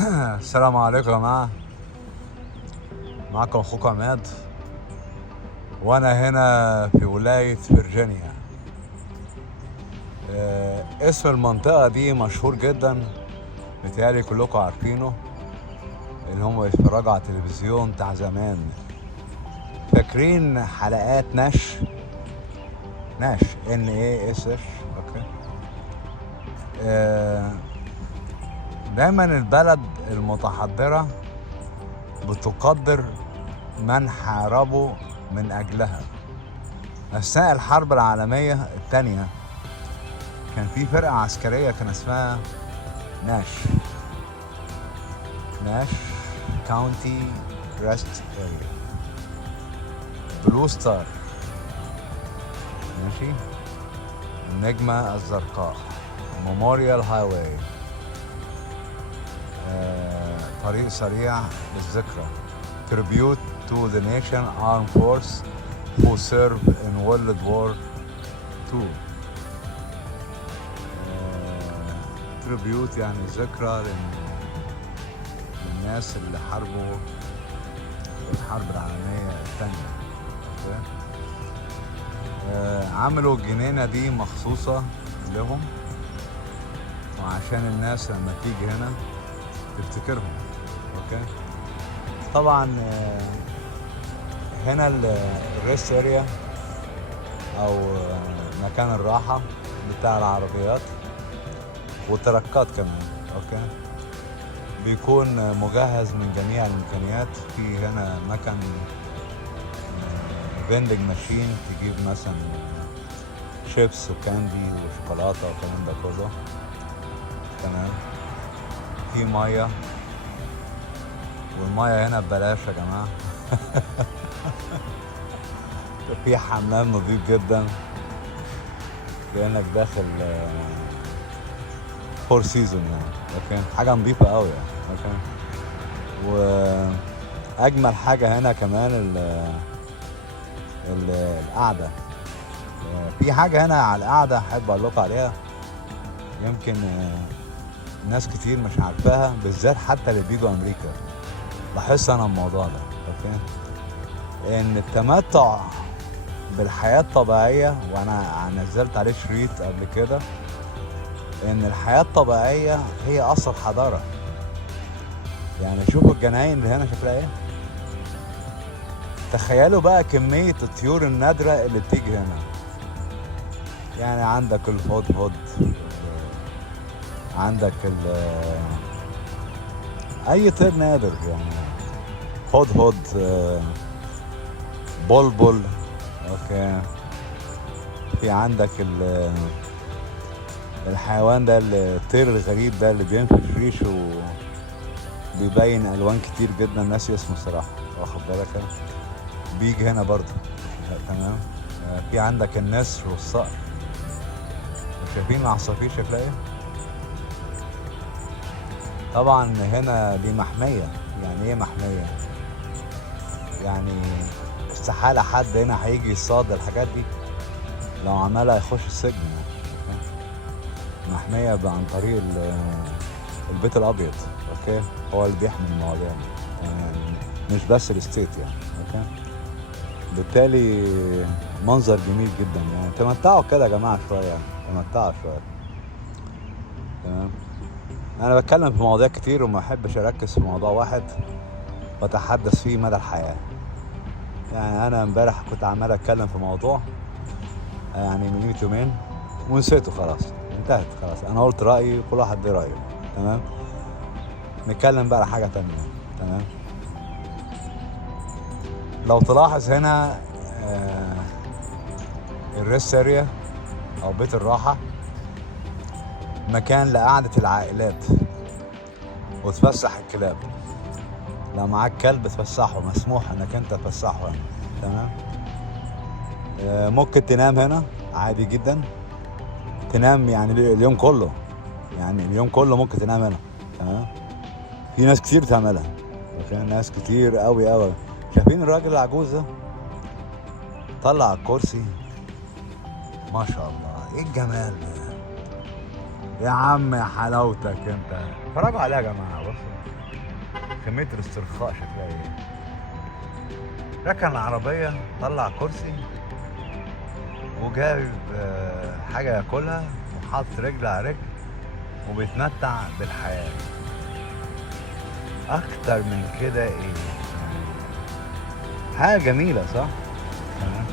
السلام عليكم يا جماعة. معكم أخوكم عماد، وأنا هنا في ولاية فرجينيا. اسم المنطقة دي مشهور جدا، متهيألي كلكم عارفينه، اللي هم بيتفرجوا على التلفزيون بتاع زمان. فاكرين حلقات ناش NASH؟ اوكي. دايما البلد المتحضرة بتقدر من حاربوا من أجلها. أثناء الحرب العالمية الثانية كان في فرقة عسكرية كان اسمها ناش كاونتي ريست اريا بلو ستار، ماشي، النجمة الزرقاء، ميموريال هاي واي، طريق سريع للذكرى، tribute to the nation armed force who served in World War II. tribute يعني ذكرى للناس اللي حاربوا في الحرب العالمية الثانية. عملوا الجنينة دي مخصوصة لهم، وعشان الناس لما تيجي هنا تفتكرهم. اوكي. طبعا هنا الريست اريا او مكان الراحة بتاع العربيات والتركات كمان. اوكي. بيكون مجهز من جميع الامكانيات. في هنا مكان فيندنج ماشين تجيب مثلا شيبس وكاندي وشوكولاته والكلام ده كله. تمام. في ميه، والميه هنا ببلاش يا جماعه. في حمام نظيف جدا كأنك داخل فور سيزون يعني. اوكي. حاجه نظيفه قوي يعني. اوكي. واجمل حاجه هنا كمان القعده. في حاجه هنا على القعده احب اقول لكم عليها، يمكن ناس كتير مش عارفاها، بالذات حتى اللي بيجوا امريكا. بحس انا الموضوع ده. اوكي. ان التمتع بالحياه الطبيعيه، وانا نزلت عليه شريط قبل كده، ان الحياه الطبيعيه هي اصل الحضاره. يعني شوفوا الجناين اللي هنا شكلها ايه. تخيلوا بقى كميه الطيور النادره اللي بتيجي هنا. يعني عندك الهدهد، عندك اي طير نادر يعني، هدهد، بلبل. اوكي. في عندك الحيوان ده، الطير الغريب ده اللي بينفش ريشه وبيبين الوان كتير جدا، ناسي اسمه الصراحه، واخد بالك؟ بيجي هنا برضه. تمام. في عندك النسر والصقر. شايفين العصافير شكلها ايه؟ طبعا هنا دي محمية. يعني ايه محمية؟ يعني استحالة حد هنا هيجي يصاد الحاجات دي، لو عملها يخش السجن يعني. محمية عن طريق البيت الابيض. اوكي. هو اللي بيحمي المواضيع دي يعني، مش بس الستيت يعني. اوكي. بالتالي منظر جميل جدا يعني. تمتعوا كده يا جماعة شوية يعني، تمتعوا شوية. تمام. انا بتكلم في مواضيع كتير وما احبش اركز في موضوع واحد واتحدث فيه مدى الحياة. يعني انا امبارح كنت عمال اتكلم في موضوع يعني من يومين ونسيته خلاص، انتهت خلاص. انا قلت رأيي وكل واحد ليه رأيه. تمام. نتكلم بقى على حاجة تانية. تمام. لو تلاحظ هنا الريست اريا او بيت الراحة مكان لقعدة العائلات وتفسح الكلاب. لو معاك كلب تفسحه، مسموح انك انت تفسحه هنا. تمام. ممكن تنام هنا عادي جدا، تنام يعني اليوم كله، يعني اليوم كله ممكن تنام هنا. تمام. في ناس كتير بتعملها، في ناس كتير قوي قوي. شايفين الراجل العجوز ده طلع الكرسي؟ ما شاء الله، ايه الجمال ده، يا عم يا حلاوتك انت. اتفرجوا عليها يا جماعه، بصوا كميه الاسترخاء شكلها ايه. ركن العربيه، طلع كرسي وجايب حاجه ياكلها وحاطط رجل على رجل وبيتمتع بالحياه. اكتر من كده ايه؟ حاجه جميله صح؟ تمام.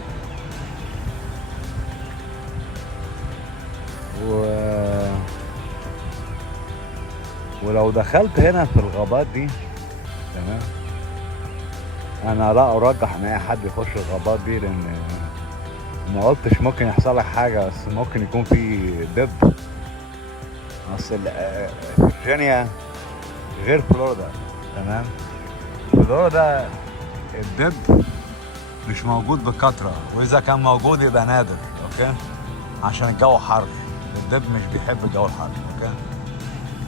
ولو دخلت هنا في الغابات دي، تمام، انا لا ارجح ان اي حد يخش الغابات دي، لان ما قلتش ممكن يحصل لك حاجه، بس ممكن يكون في دب. اصل فيرجينيا غير فلوريدا، تمام. فلوريدا الدب مش موجود بكثره، واذا كان موجود يبقى نادر، اوكي، عشان الجو حر. الدب مش بيحب الجو الحر، اوكي.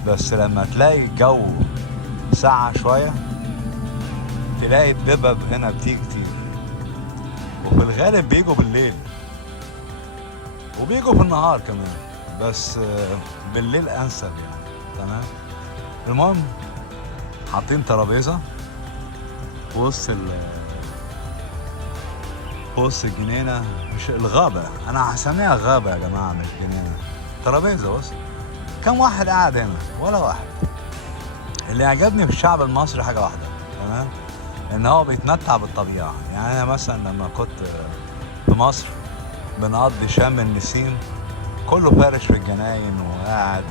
بس لما تلاقي الجو ساقع شويه تلاقي الدبب هنا بتيجي كتير، وفي الغالب بيجوا بالليل وبيجوا في النهار كمان، بس بالليل انسب يعني، تمام. المهم حاطين ترابيزه في وسط الجنينه، مش الغابه، انا هسميها غابه يا جماعه مش جنينه. ترابيزه بص، كم واحد قاعد هنا؟ ولا واحد. اللي عجبني في الشعب المصري حاجه واحده، تمام، ان هو بيتمتع بالطبيعه. يعني انا مثلا لما كنت في مصر بنقضي شم النسيم كله فارش في الجناين وقاعد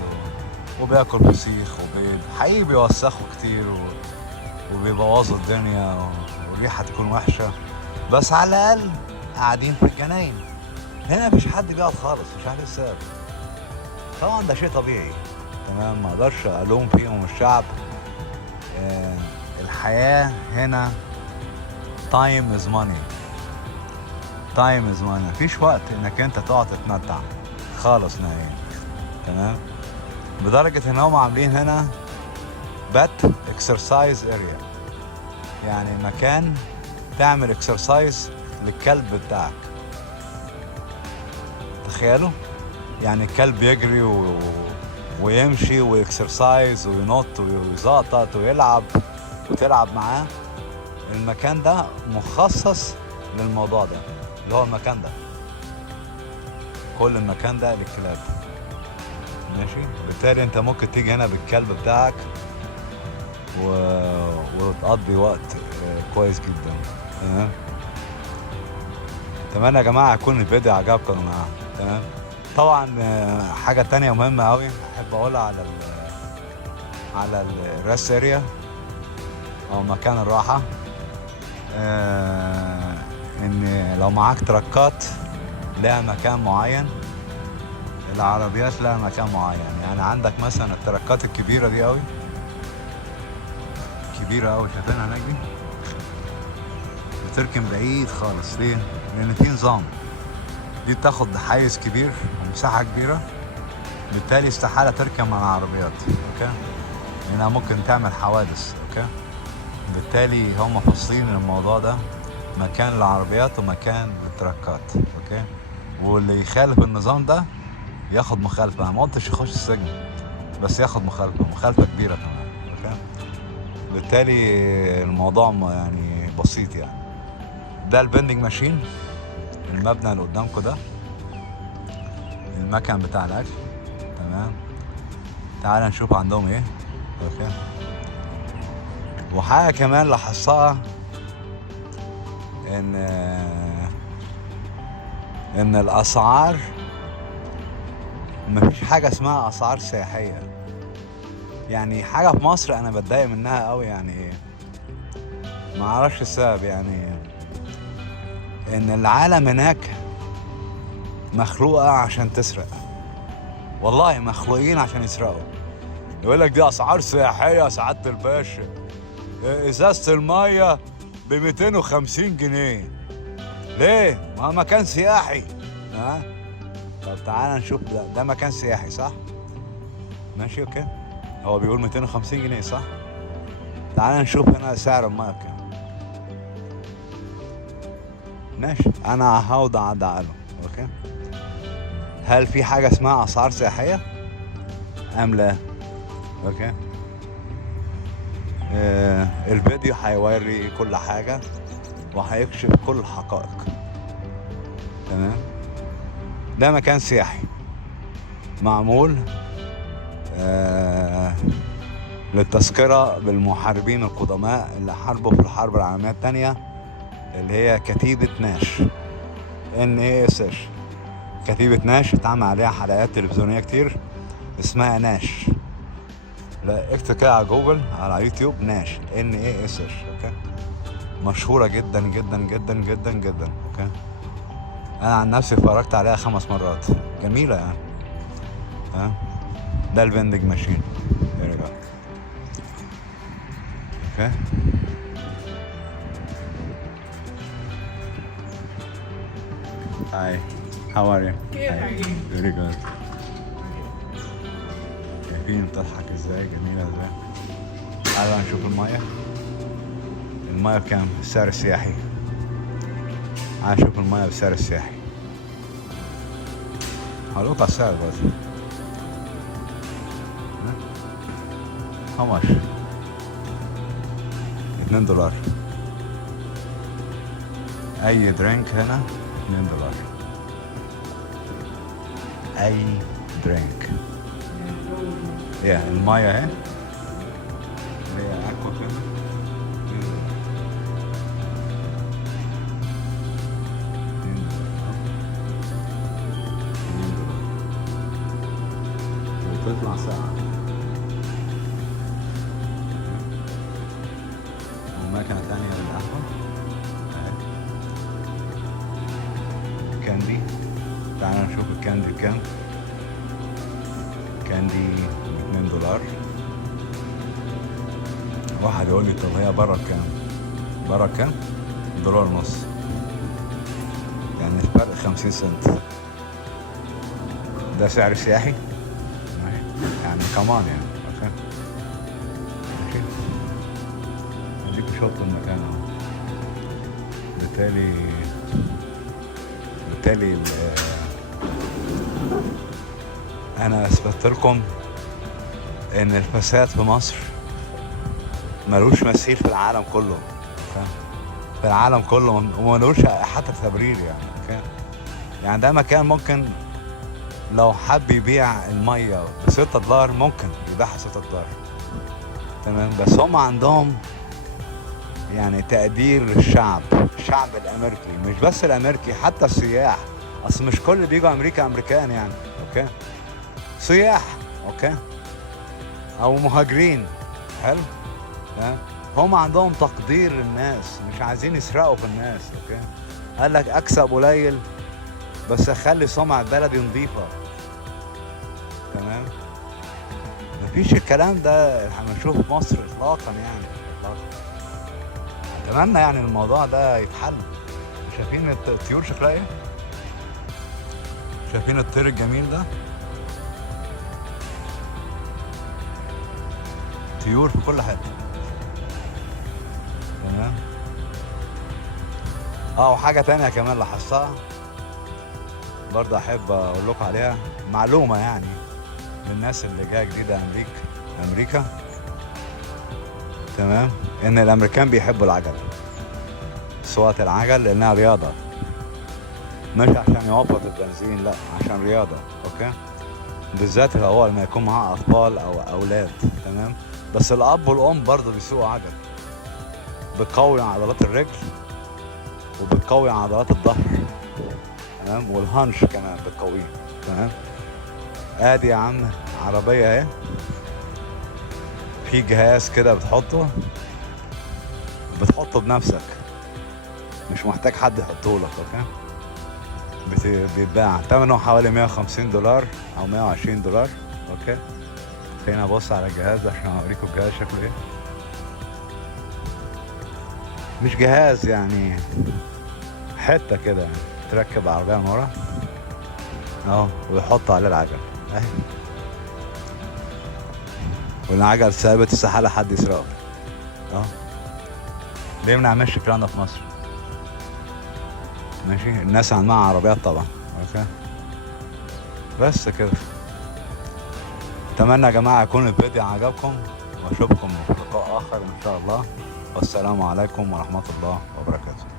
وبياكل فسيخ وبيض، حقيقي بيوسخوا كتير وبيبوظوا الدنيا والريحه تكون وحشه، بس على الاقل قاعدين في الجناين. هنا مفيش حد بيقعد خالص، مش عارف السبب. طبعا ده شيء طبيعي، تمام، ما اقدرش الوم فيهم الشعب. الحياه هنا تايم از ماني، تايم از ماني، مفيش وقت انك انت تقعد تتمتع خالص نهائيا، تمام. بدرجه ان هم عاملين هنا بات اكسرسايز اريا، يعني مكان تعمل اكسرسايز للكلب بتاعك. تخيلوا، يعني الكلب يجري ويمشي ويكسرسايز وينط ويزقطط ويلعب وتلعب معاه. المكان ده مخصص للموضوع ده، اللي هو المكان ده، كل المكان ده للكلاب، ماشي. بالتالي انت ممكن تيجي هنا بالكلب بتاعك وتقضي وقت كويس جدا، تمام. اتمنى يا جماعه يكون الفيديو عجبكم يا جماعه، تمام. طبعا حاجه تانية مهمه قوي احب اقولها على الريست اريا او مكان الراحه، ان لو معاك تركات لها مكان معين، العربيات لها مكان معين. يعني عندك مثلا التركات الكبيره دي قوي، كبيره قوي، شايفينها هناك دي، بتركن بعيد خالص. ليه؟ لان في نظام، دي بتاخد حيز كبير ومساحه كبيره، بالتالي استحاله تركن مع العربيات، اوكي، لانها ممكن تعمل حوادث، اوكي. بالتالي هم فاصلين الموضوع ده، مكان للعربيات ومكان للتركات، اوكي. واللي يخالف النظام ده ياخد مخالفه. انا ما قلتش يخش السجن، بس ياخد مخالفه كبيره كمان، اوكي. بالتالي الموضوع يعني بسيط يعني. ده البندنج ماشين، المبنى اللي قدامكم ده المكان بتاع الاكل، تمام. تعال نشوف عندهم ايه، اوكي. وحاجه كمان لاحظتها، ان الاسعار مفيش حاجه اسمها اسعار سياحيه. يعني حاجه في مصر انا بتضايق منها قوي، يعني ما اعرفش السبب، يعني ان العالم هناك مخلوقه عشان تسرق، والله مخلوقين عشان يسرقوا. يقول لك دي اسعار سياحيه يا سعاده الباشا، ازازه الميه ب 250 جنيه. ليه؟ ما هو مكان سياحي، ها. طب تعالى نشوف، ده مكان سياحي صح؟ ماشي، اوكي. هو بيقول 250 جنيه صح؟ تعالى نشوف هنا سعر الميه بكام. ماشي، انا هوضع له، اوكي. هل في حاجه اسمها اسعار سياحيه؟ ام لا. اوكي. الفيديو هيوري كل حاجة وهيكشف كل الحقائق. تمام. ده مكان سياحي معمول للتذكرة بالمحاربين القدماء اللي حاربوا في الحرب العالمية الثانية، اللي هي كتيبة ناش، NASH. كتيبة ناش اتعمل عليها حلقات تلفزيونية كتير، اسمها ناش. لا اكتب كده على جوجل على يوتيوب ناش NASH. اوكي. مشهورة جدا جدا جدا جدا جدا. اوكي. انا عن نفسي اتفرجت عليها 5 مرات. جميلة يعني. ده الفندنج ماشين. اوكي. Hi, how are you? Good, how are you? Very good. شايفين بتضحك ازاي، جميلة ازاي. تعالوا نشوف المية. المية بكام؟ السعر السياحي. تعالوا نشوف المية بالسعر السياحي. هقولك على السعر بس. How much? $2. أي درينك هنا $2. أي درينك. المية اهي اللي هي أكوا كده. وتطلع ساعة. ومكنة تانية للقهوة اهي. كاندي. تعالوا نشوف الكاندي بكام. كاندي $2. واحد يقول لي طب هي بره بكام؟ بره بكام؟ $1.50. يعني الفرق 50 سنت. ده سعر سياحي؟ يعني كمان يعني. اوكي. ماشي. اديكوا شوط المكان اهو. بالتالي انا اثبت لكم ان الفساد في مصر ملوش مثيل في العالم كله. في العالم كله وملوش حتى تبرير يعني. يعني ده مكان ممكن لو حب يبيع المية $6 ممكن يبيعها $6. تمام. بس هم عندهم يعني تقدير للشعب، الشعب الامريكي، مش بس الامريكي، حتى السياح. اصل مش كل اللي بيجوا امريكا امريكان يعني. اوكي. سياح. اوكي. او مهاجرين. حلو. هم عندهم تقدير للناس، مش عايزين يسرقوا في الناس. اوكي. قال لك اكسب قليل بس اخلي سمعة بلدي نظيفة. تمام. مفيش الكلام ده احنا بنشوفه في مصر اطلاقا يعني. اطلاقا. اتمنى يعني الموضوع ده يتحل. شايفين الطيور شكلها ايه؟ شايفين الطير الجميل ده؟ طيور في كل حته. تمام. وحاجه تانية كمان لاحظتها برضه احب اقول لكم عليها، معلومه يعني للناس اللي جايه جديده امريكا. تمام. ان الامريكان بيحبوا العجل، سواقه العجل، لانها رياضه، مش عشان يوفر البنزين، لا عشان رياضه. اوكي. بالذات هو لما يكون معاه اطفال او اولاد. تمام. بس الاب والام برضه بيسوقوا عجل، بتقوي عضلات الرجل وبتقوي عضلات الظهر. تمام. والهانش كمان بتقويه. تمام. ادي يا عم عربيه اهي، في جهاز كده بتحطه بنفسك، مش محتاج حد يحطه لك. اوكي. بيتباع ثمنه حوالي $150 او $120. اوكي. خلينا ابص على الجهاز عشان اوريكم الجهاز شكله ايه. مش جهاز يعني، حته كده يعني تركب عربيه من ورا ويحط عليه العجل اهي، والعجل ثابت استحاله حد يسرقه. ليه ما نعملش الكلام ده في مصر؟ ماشي. الناس معاها عربيات طبعا. اوكي. بس كده. اتمنى يا جماعه يكون الفيديو عجبكم، واشوفكم في لقاء اخر ان شاء الله. والسلام عليكم ورحمه الله وبركاته.